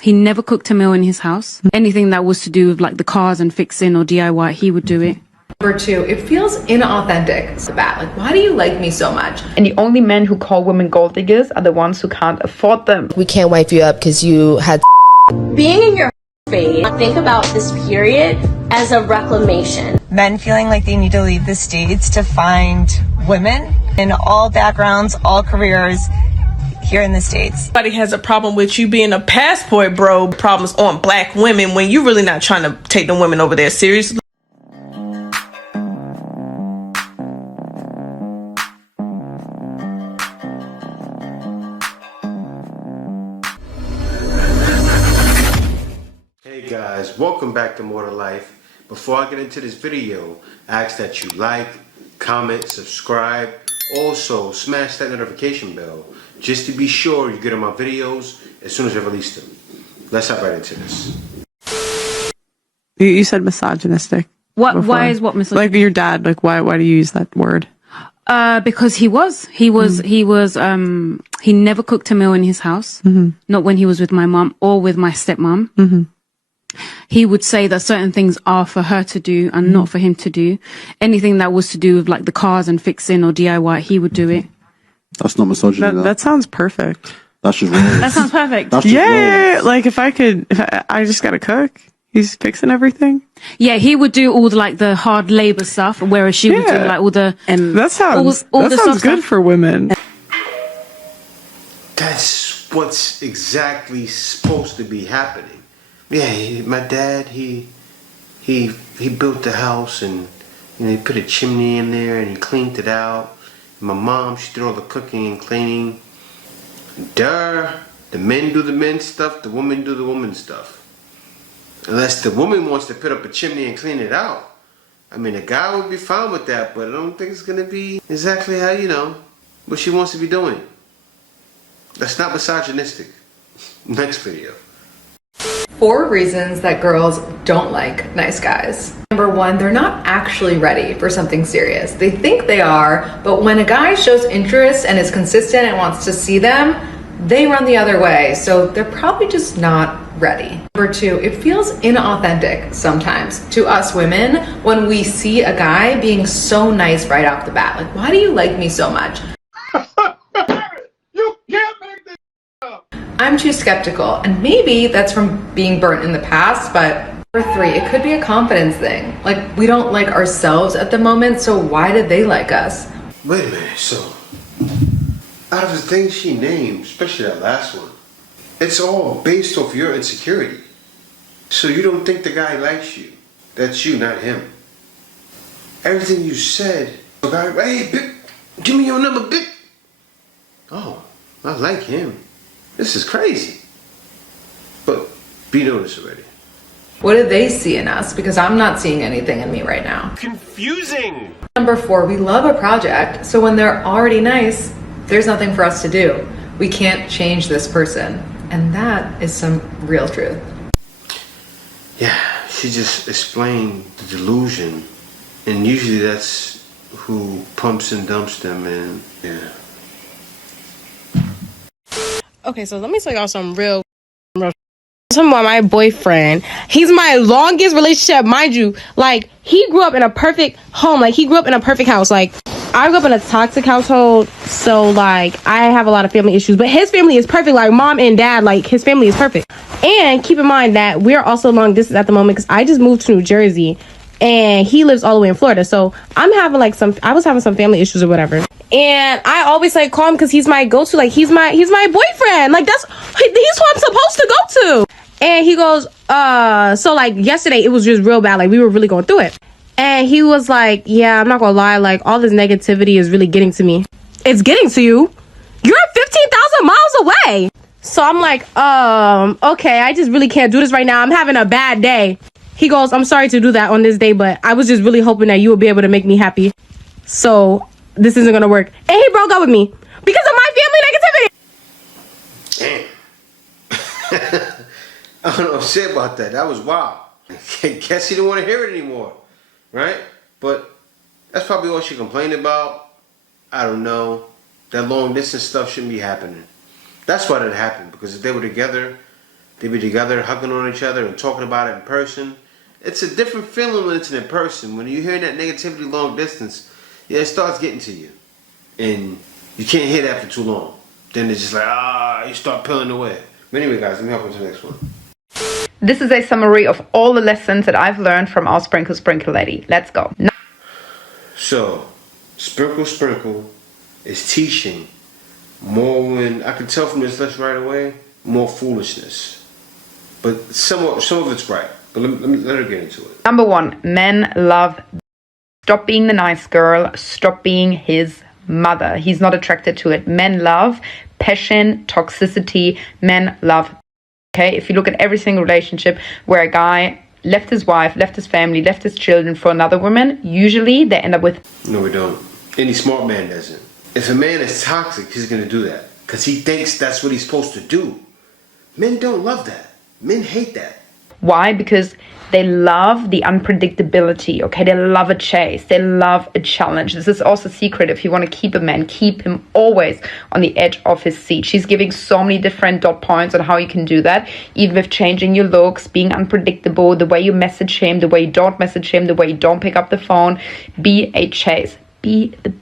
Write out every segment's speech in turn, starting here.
he never cooked a meal in his house. Anything that was to do with like the cars and fixing or DIY, he would do it. Number two, it feels inauthentic. It's bad. Like, why do you like me so much? And the only men who call women gold diggers are the ones who can't afford them. We can't wipe you up because you had being in your phase. Think about this period as a reclamation. Men feeling like they need to leave the States to find women in all backgrounds, all careers here in the States. Everybody has a problem with you being a passport bro. Problems on black women when you're really not trying to take the women over there seriously. Hey guys, welcome back to More to Life. Before I get into this video, I ask that you like, comment, subscribe. Also, smash that notification bell just to be sure you get on my videos as soon as I release them. Let's hop right into this. You said misogynistic. Why before. is what misogynistic? Like your dad, like why do you use that word? Because he never cooked a meal in his house. Not when he was with my mom or with my stepmom. He would say that certain things are for her to do and not for him to do. Anything that was to do with like the cars and fixing or DIY, he would do it. That's not misogyny. That sounds perfect. That's just wrong. That sounds perfect. That's just Yeah, like if I just gotta cook. He's fixing everything. Yeah, he would do all the like the hard labor stuff, whereas she would do like all the that sounds soft good stuff. for women. That's what's exactly supposed to be happening. Yeah, my dad, he built the house and he put a chimney in there and he cleaned it out. My mom, she did all the cooking and cleaning. Duh, the men do the men stuff, the women do the woman stuff. Unless the woman wants to put up a chimney and clean it out. I mean, a guy would be fine with that, but I don't think it's going to be exactly how, what she wants to be doing. That's not misogynistic. Next video. 4 reasons that girls don't like nice guys. Number 1, they're not actually ready for something serious. They think they are, but when a guy shows interest and is consistent and wants to see them, they run the other way. So they're probably just not ready. Number 2, it feels inauthentic sometimes to us women when we see a guy being so nice right off the bat. Like, why do you like me so much? I'm too skeptical, and maybe that's from being burnt in the past, but number 3, it could be a confidence thing. Like, we don't like ourselves at the moment, so why did they like us? Wait a minute, so out of the things she named, especially that last one, it's all based off your insecurity. So you don't think the guy likes you. That's you, not him. Everything you said, the guy, hey, Bip, give me your number, Bip. Oh, I like him. This is crazy. But be noticed already. What do they see in us? Because I'm not seeing anything in me right now. Confusing. Number 4, we love a project, so when they're already nice, there's nothing for us to do. We can't change this person. And that is some real truth. Yeah, she just explained the delusion. And usually that's who pumps and dumps them, and yeah. Okay, so let me tell y'all some real talking about my boyfriend. He's my longest relationship, mind you. Like, he grew up in a perfect home. Like, he grew up in a perfect house. Like, I grew up in a toxic household, so like I have a lot of family issues, but his family is perfect. Like, mom and dad, like, his family is perfect. And keep in mind that we're also long distance at the moment because I just moved to New Jersey and he lives all the way in Florida. So I'm having like I was having some family issues or whatever. And I always like call him because he's my go-to. Like, he's my boyfriend. Like, he's who I'm supposed to go to. And he goes, so like yesterday it was just real bad. Like, we were really going through it. And he was like, yeah, I'm not gonna lie, like, all this negativity is really getting to me. It's getting to you? You're 15,000 miles away. So I'm like, okay, I just really can't do this right now. I'm having a bad day. He goes, I'm sorry to do that on this day, but I was just really hoping that you would be able to make me happy. So this isn't gonna work. And he broke up with me because of my family negativity. Damn. I don't know what to say about that. That was wild. Guess he didn't want to hear it anymore. Right? But that's probably all she complained about. I don't know. That long distance stuff shouldn't be happening. That's why that happened. Because if they were together, they be together hugging on each other and talking about it in person. It's a different feeling when it's in person. When you're hearing that negativity long distance, yeah, it starts getting to you. And you can't hear that for too long. Then it's just like, you start peeling away. But anyway, guys, let me help you to the next one. This is a summary of all the lessons that I've learned from our Sprinkle Lady. Let's go. So, Sprinkle is teaching more when, I can tell from this list right away, more foolishness. But some of it's right. But let her get into it. Number 1, men love. Stop being the nice girl. Stop being his mother. He's not attracted to it. Men love passion, toxicity. Men love. Okay, if you look at every single relationship where a guy left his wife, left his family, left his children for another woman, usually they end up with... No, we don't. Any smart man doesn't. If a man is toxic, he's going to do that. Because he thinks that's what he's supposed to do. Men don't love that. Men hate that. Why? Because they love the unpredictability, okay? They love a chase. They love a challenge. This is also a secret. If you want to keep a man, keep him always on the edge of his seat. She's giving so many different dot points on how you can do that, even with changing your looks, being unpredictable, the way you message him, the way you don't message him, the way you don't pick up the phone. Be a chase. Be the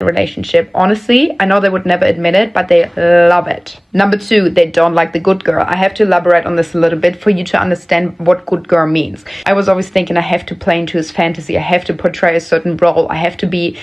relationship. Honestly, I know they would never admit it, but they love it. Number 2, they don't like the good girl. I have to elaborate on this a little bit for you to understand what good girl means. I was always thinking I have to play into his fantasy. I have to portray a certain role. I have to be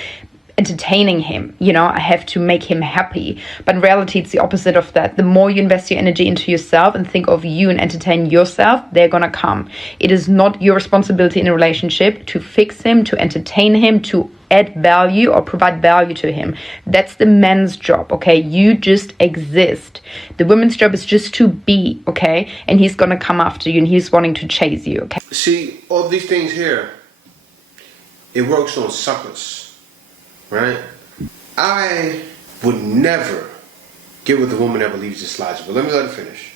entertaining him, you know, I have to make him happy. But in reality, it's the opposite of that. The more you invest your energy into yourself and think of you and entertain yourself, they're gonna come. It is not your responsibility in a relationship to fix him, to entertain him, to add value or provide value to him. That's the man's job, okay? You just exist. The woman's job is just to be, okay? And he's gonna come after you and he's wanting to chase you, okay? See, all these things here, it works on suckers. Right? I would never get with a woman that believes this logic, but let me let her finish.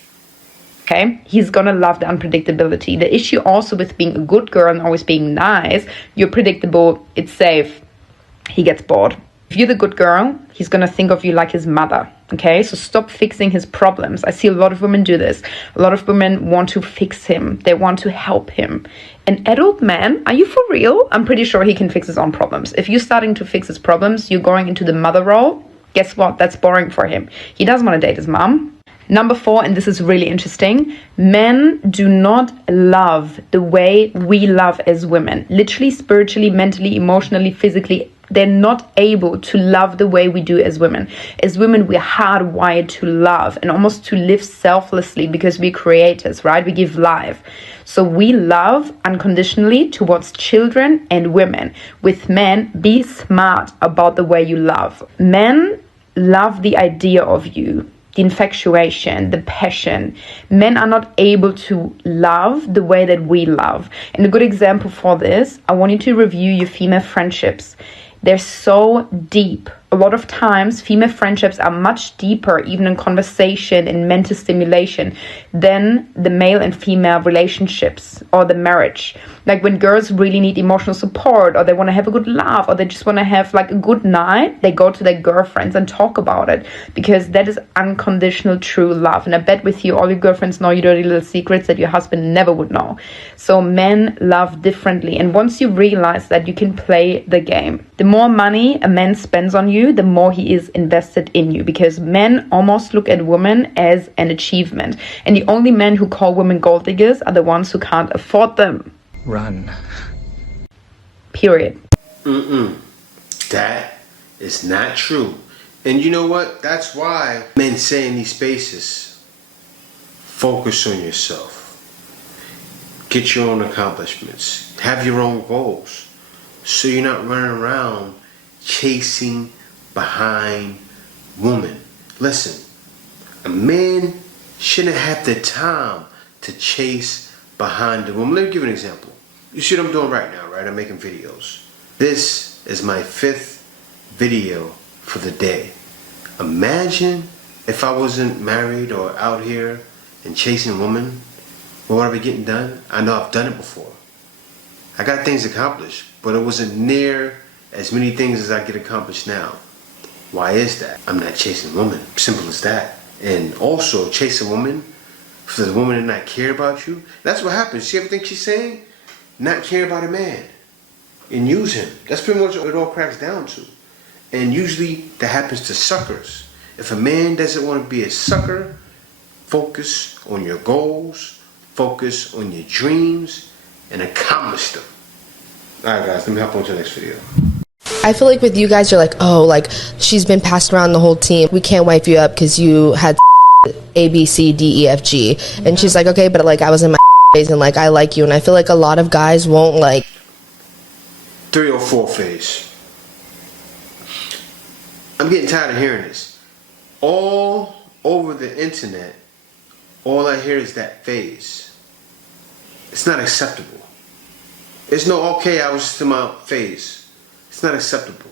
Okay? He's gonna love the unpredictability. The issue also with being a good girl and always being nice, you're predictable, it's safe, he gets bored. If you're the good girl, he's gonna think of you like his mother. Okay, so stop fixing his problems. I see a lot of women do this. A lot of women want to fix him. They want to help him. An adult man, are you for real? I'm pretty sure he can fix his own problems. If you're starting to fix his problems, you're going into the mother role. Guess what? That's boring for him. He doesn't want to date his mom. Number 4, and this is really interesting, men do not love the way we love as women. Literally, spiritually, mentally, emotionally, physically, they're not able to love the way we do as women. As women, we're hardwired to love and almost to live selflessly because we're creators, right? We give life. So we love unconditionally towards children and women. With men, be smart about the way you love. Men love the idea of you, the infatuation, the passion. Men are not able to love the way that we love. And a good example for this, I want you to review your female friendships. They're so deep. A lot of times, female friendships are much deeper, even in conversation and mental stimulation, than the male and female relationships or the marriage. Like when girls really need emotional support, or they want to have a good laugh, or they just want to have like a good night, they go to their girlfriends and talk about it, because that is unconditional true love. And I bet with you, all your girlfriends know your dirty little secrets that your husband never would know. So men love differently. And once you realize that, you can play the game. The more money a man spends on you, the more he is invested in you, because men almost look at women as an achievement. And the only men who call women gold diggers are the ones who can't afford them. Run. Period. That is not true. And you know what? That's why men say in these spaces, focus on yourself. Get your own accomplishments. Have your own goals. So you're not running around chasing behind women. Listen, a man shouldn't have the time to chase behind a woman. Let me give you an example. You see what I'm doing right now, right? I'm making videos. This is my 5th video for the day. Imagine if I wasn't married or out here and chasing women. What would I be getting done? I know I've done it before. I got things accomplished, but it wasn't near as many things as I get accomplished now. Why is that? I'm not chasing women. Simple as that. And also, chase a woman for the woman to not care about you. That's what happens. See everything she's saying? Not care about a man and use him. That's pretty much what it all cracks down to. And usually that happens to suckers. If a man doesn't want to be a sucker, focus on your goals, focus on your dreams, and accomplish them. Alright guys, let me hop on to the next video. I feel like with you guys, you're like, oh, like, she's been passed around the whole team. We can't wipe you up because you had A, B, C, D, E, F, G. And she's like, okay, but like, I was in my phase and like, I like you. And I feel like a lot of guys won't like 3 or 4 phase. I'm getting tired of hearing this. All over the internet, all I hear is that phase. It's not acceptable. It's no, okay, I was just in my phase. It's not acceptable.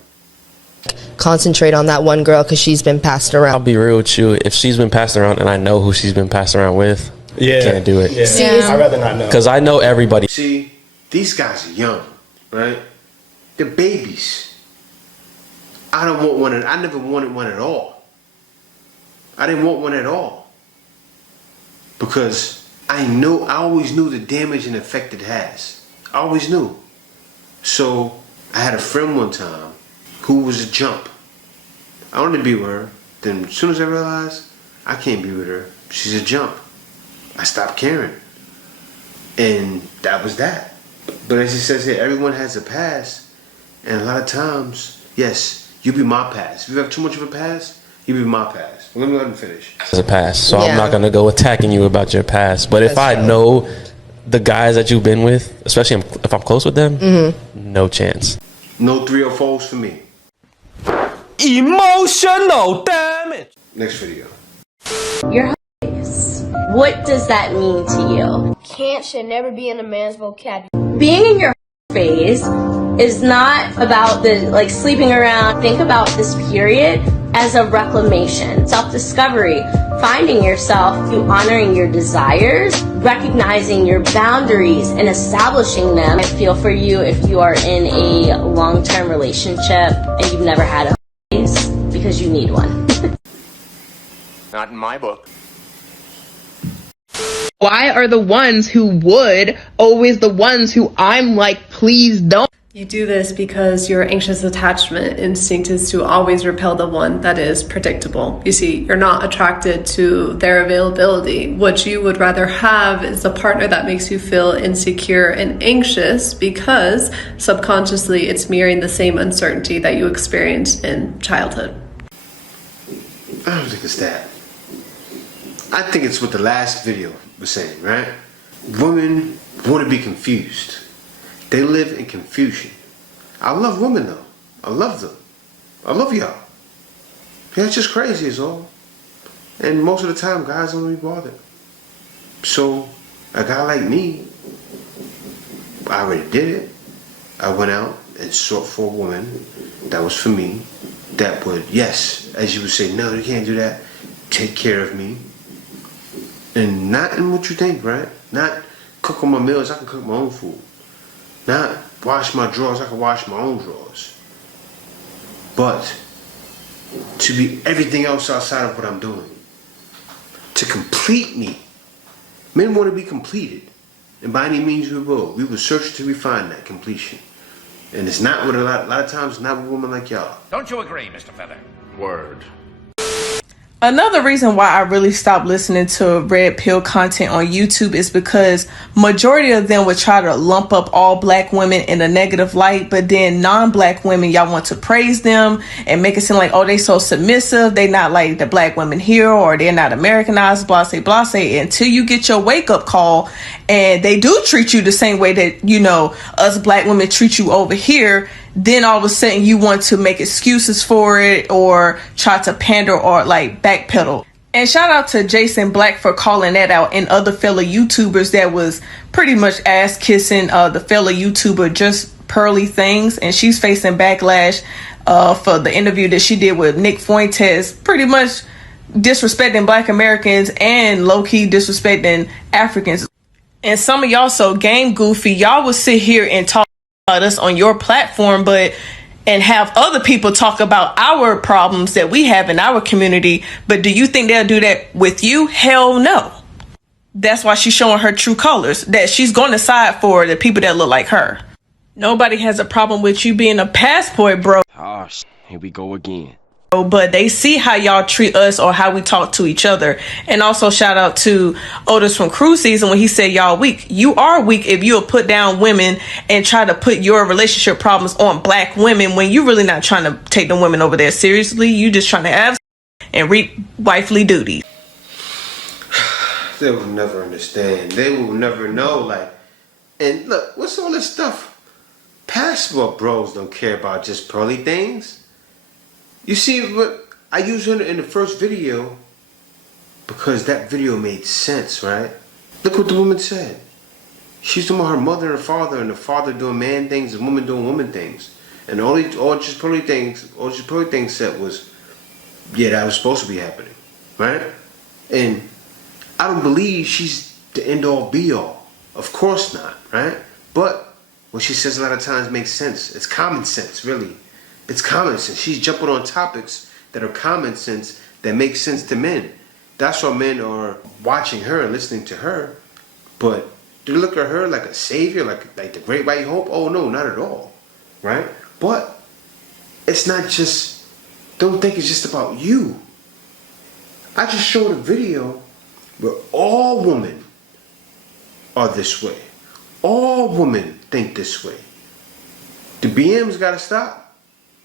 Concentrate on that one girl because she's been passed around. I'll be real with you. If she's been passed around and I know who she's been passed around with, I can't do it. Yeah. I'd rather not know. Because I know everybody. See, these guys are young, right? They're babies. I don't want one. I never wanted one at all. I didn't want one at all. Because I always knew the damage and effect it has. I always knew. So I had a friend one time who was a jump. I wanted to be with her. Then as soon as I realized I can't be with her, she's a jump, I stopped caring. And that was that. But as he says here, everyone has a past. And a lot of times, yes, you be my past. If you have too much of a past, you be my past. Well, let me let him finish. As a past, so I'm not gonna go attacking you about your past. But if I know the guys that you've been with, especially if I'm close with them, no chance. No 3 or 4s for me. Emotional damage. Next video. Your face. What does that mean to you? Can't should never be in a man's vocabulary. Being in your phase is not about the like sleeping around. Think about this period as a reclamation, self-discovery, finding yourself through honoring your desires, recognizing your boundaries and establishing them. I feel for you if you are in a long-term relationship and you've never had a phase because you need one. Not in my book. Why are the ones who would always the ones who I'm like, please don't? You do this because your anxious attachment instinct is to always repel the one that is predictable. You see, you're not attracted to their availability. What you would rather have is a partner that makes you feel insecure and anxious because subconsciously it's mirroring the same uncertainty that you experienced in childhood. I don't think it's that. I think it's what the last video was saying, right? Women want to be confused. They live in confusion. I love women though. I love them. I love y'all. Yeah, it's just crazy is all. And most of the time, guys don't be bothered. So, a guy like me, I already did it. I went out and sought for a woman that was for me, that would, yes, as you would say, no, you can't do that, take care of me. And not in what you think, right? Not cook on my meals, I can cook my own food. Not wash my drawers, I can wash my own drawers. But to be everything else outside of what I'm doing. To complete me. Men want to be completed. And by any means we will. We will search to refine that completion. And it's not with a lot of times, not with women like y'all. Don't you agree, Mr. Feather? Word. Another reason why I really stopped listening to red pill content on YouTube is because majority of them would try to lump up all black women in a negative light, but then non-black women, y'all want to praise them and make it seem like, oh, they so submissive, they not like the black women here, or they're not Americanized, blase, blase, until you get your wake-up call and they do treat you the same way that, you know, us black women treat you over here. Then all of a sudden you want to make excuses for it or try to pander or like backpedal. And shout out to Jason Black for calling that out and other fellow YouTubers that was pretty much ass kissing the fellow YouTuber Just Pearly Things. And she's facing backlash for the interview that she did with Nick Fuentes, pretty much disrespecting black Americans and low-key disrespecting Africans. And some of y'all so game goofy, y'all will sit here and talk about us on your platform, and have other people talk about our problems that we have in our community. But do you think they'll do that with you? Hell no. That's why she's showing her true colors, that she's going to side for the people that look like her. Nobody has a problem with you being a passport, bro. Oh, here we go again. But they see how y'all treat us or how we talk to each other. And also shout out to Otis from Cruise Season when he said y'all weak. You are weak if you'll put down women and try to put your relationship problems on black women when you really not trying to take the women over there seriously. You just trying to have and reap wifely duty. They will never understand. They will never know. Like, and look, what's all this stuff? Passport bros don't care about just pearly things. You see, what I used her in the first video because that video made sense, right? Look what the woman said. She's talking about her mother and her father, and the father doing man things and woman doing woman things. And all just pearly things said was, yeah, that was supposed to be happening, right? And I don't believe she's the end all be all. Of course not, right? But what she says a lot of times makes sense. It's common sense, really. It's common sense. She's jumping on topics that are common sense that make sense to men. That's why men are watching her and listening to her. But do they look at her like a savior, like the great white hope? Oh no, not at all, right? But it's not just. Don't think it's just about you. I just showed a video where all women are this way. All women think this way. The BM's gotta stop.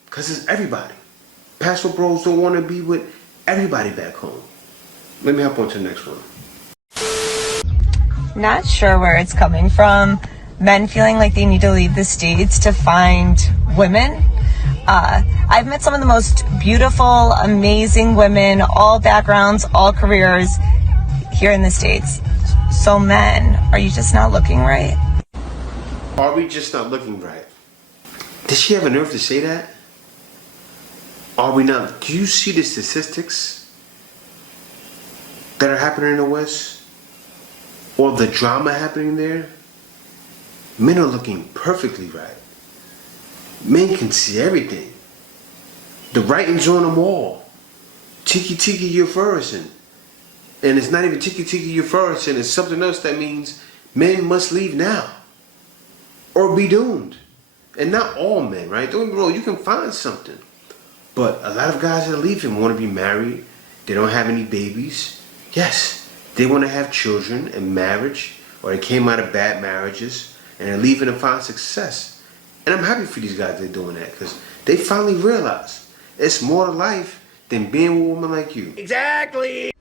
Because it's everybody. Passport bros don't want to be with everybody back home. Let me hop on to the next one. Not sure where it's coming from. Men feeling like they need to leave the States to find women. I've met some of the most beautiful, amazing women, all backgrounds, all careers here in the States. So men, are you just not looking right? Are we just not looking right? Did she have a nerve to say that? Are we not? Do you see the statistics that are happening in the West? Or the drama happening there? Men are looking perfectly right. Men can see everything. The writing's on the wall. Tiki tiki, you're flourishing. And it's not even tiki tiki, you're flourishing. It's something else that means men must leave now. Or be doomed. And not all men, right? Don't get me wrong, you can find something. But a lot of guys that are leaving want to be married. They don't have any babies. Yes, they want to have children and marriage, or they came out of bad marriages and they're leaving to find success. And I'm happy for these guys that are doing that because they finally realize it's more to life than being with a woman like you. Exactly.